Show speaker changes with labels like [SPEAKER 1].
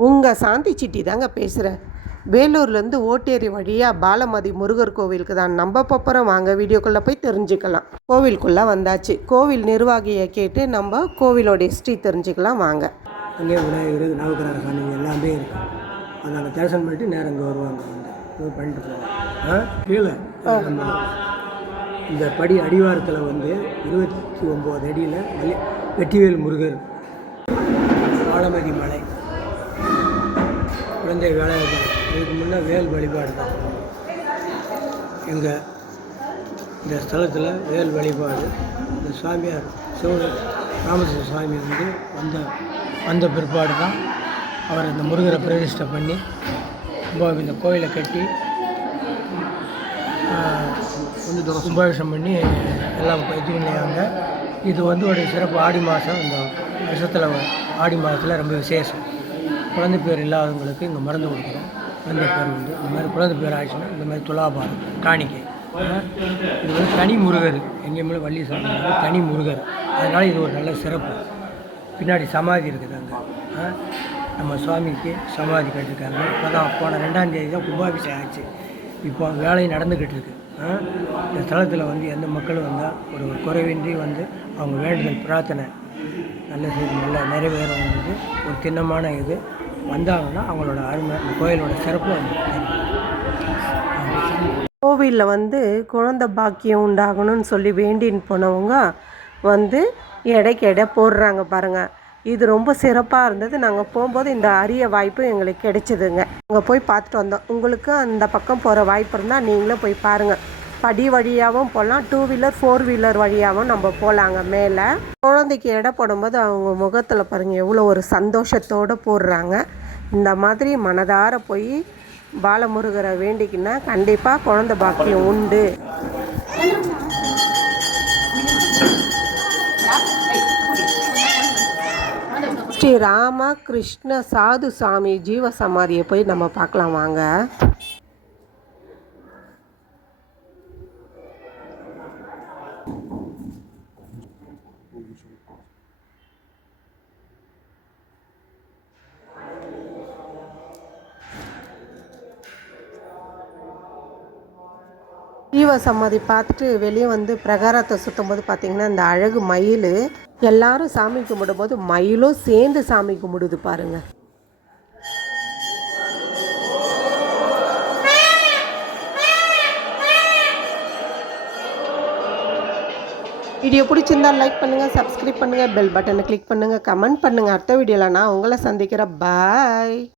[SPEAKER 1] உங்கள் சாந்தி சிட்டி தாங்க பேசுகிறேன் வேலூர்லேருந்து ஓட்டேரி வழியாக பாலமதி முருகர் கோவிலுக்கு தான். நம்ம போகிறோம் வாங்க வீடியோக்குள்ளே போய் தெரிஞ்சுக்கலாம். கோவிலுக்குள்ளே வந்தாச்சு. கோவில் நிர்வாகியை கேட்டு நம்ம கோவிலோட ஹிஸ்ட்ரி தெரிஞ்சுக்கலாம். வாங்க.
[SPEAKER 2] அங்கே விநாயகர் நவகிரக சாமி எல்லாமே இருக்குது அது அங்கே தரிசனம் பண்ணிட்டு நேரம் இங்கே வருவாங்க. வந்து பண்ணிட்டு போவாங்க. ஆ? கீழே இந்த படி அடிவாரத்தில் வந்து இருபத்தி ஒம்பது அடியில் வலி வெற்றிவேல் முருகர் வாழமதி மலை. குழந்தை வேலையாள் இதுக்கு முன்னே வேல் வழிபாடு. தான் எங்கள் இந்த ஸ்தலத்தில் வேல் வழிபாடு. இந்த சுவாமியார் சிவ ராமகிருஷ்ண சுவாமி வந்து வந்த வந்த பிற்பாடு தான் அவர் இந்த முருகரை பிரதிஷ்டை பண்ணி கும்பா இந்த கோயிலை கட்டி கொஞ்சம் கும்பாபிஷம் பண்ணி எல்லாம் இது பண்ணியாங்க இது வந்து ஒரு சிறப்பு ஆடி மாதம் இந்த வருஷத்தில் ஆடி மாதத்தில் ரொம்ப விசேஷம். குழந்தை பேர் இல்லாதவங்களுக்கு இங்கே மருந்து கொடுக்குறோம். குழந்தை பேர் வந்து இந்த மாதிரி குழந்தை பேர் ஆச்சுன்னா இந்த மாதிரி துலாபாரம் காணிக்கை இது வந்து தனி முருகர். எங்கேயுமே வள்ளி சாமி தனி முருகர். அதனால் இது ஒரு நல்ல சிறப்பு. பின்னாடி சமாதி இருக்குது அங்கே. நம்ம சுவாமிக்கு சமாதி கட்டிருக்காங்க. இப்போ தான் போன ரெண்டாம் தேதி தான் கும்பாபிஷேகம் ஆச்சு. இப்போ வேலை நடந்துக்கிட்டு இருக்கு. இந்த ஸ்தலத்தில் வந்து எந்த மக்களும் வந்தால் ஒரு குறைவின்றி வந்து அவங்க வேண்டுதல் பிரார்த்தனை நல்ல செய்தி நல்லா நிறைவேறும். வந்து ஒரு திண்ணமான இது. வந்தாங்கன்னா அவங்களோட அருமை அந்த கோயிலோட சிறப்பு வந்து
[SPEAKER 1] கோவிலில் வந்து குழந்த பாக்கியம் உண்டாகணும்னு சொல்லி வேண்டின்னு போனவங்க வந்து எடைக்கு எடை போடுறாங்க பாருங்கள் இது ரொம்ப சிறப்பாக இருந்தது. நாங்கள் போகும்போது இந்த அரிய வாய்ப்பு எங்களுக்கு கிடைச்சிதுங்க. அங்கே போய் பார்த்துட்டு வந்தோம். உங்களுக்கு அந்த பக்கம் போகிற வாய்ப்பு இருந்தால் நீங்களும் போய் பாருங்கள் படி வழியாகவும் போகலாம் டூ வீலர் ஃபோர் வீலர் வழியாகவும் நம்ம போகலாங்க மேலே. குழந்தைக்கு எடை போடும்போது அவங்க முகத்தில் பாருங்கள் எவ்வளோ ஒரு சந்தோஷத்தோடு போடுறாங்க. இந்த மாதிரி மனதார போய் பாலமுருகரை வேண்டிக்கினா கண்டிப்பாக குழந்தை பாக்கியம் உண்டு. ஸ்ரீ ராமகிருஷ்ண சாது சாமி ஜீவ சமாதியை போய் நம்ம பார்க்கலாம் வாங்க. ஜீவ சமாதி பார்த்துட்டு வெளியே வந்து பிரகாரத்தை சுற்றும்போது பார்த்தீங்கன்னா இந்த அழகு மயில் எல்லாரும் சாமி கும்பிடும்போது மயிலும் சேர்ந்து சாமி கும்பிடுது பாருங்க. வீடியோ பிடிச்சிருந்தா லைக் பண்ணுங்கள் சப்ஸ்கிரைப் பண்ணுங்கள் பெல் பட்டனை கிளிக் பண்ணுங்கள் கமெண்ட் பண்ணுங்கள் அடுத்த வீடியோவில் நான் உங்களை சந்திக்கிறேன். பாய்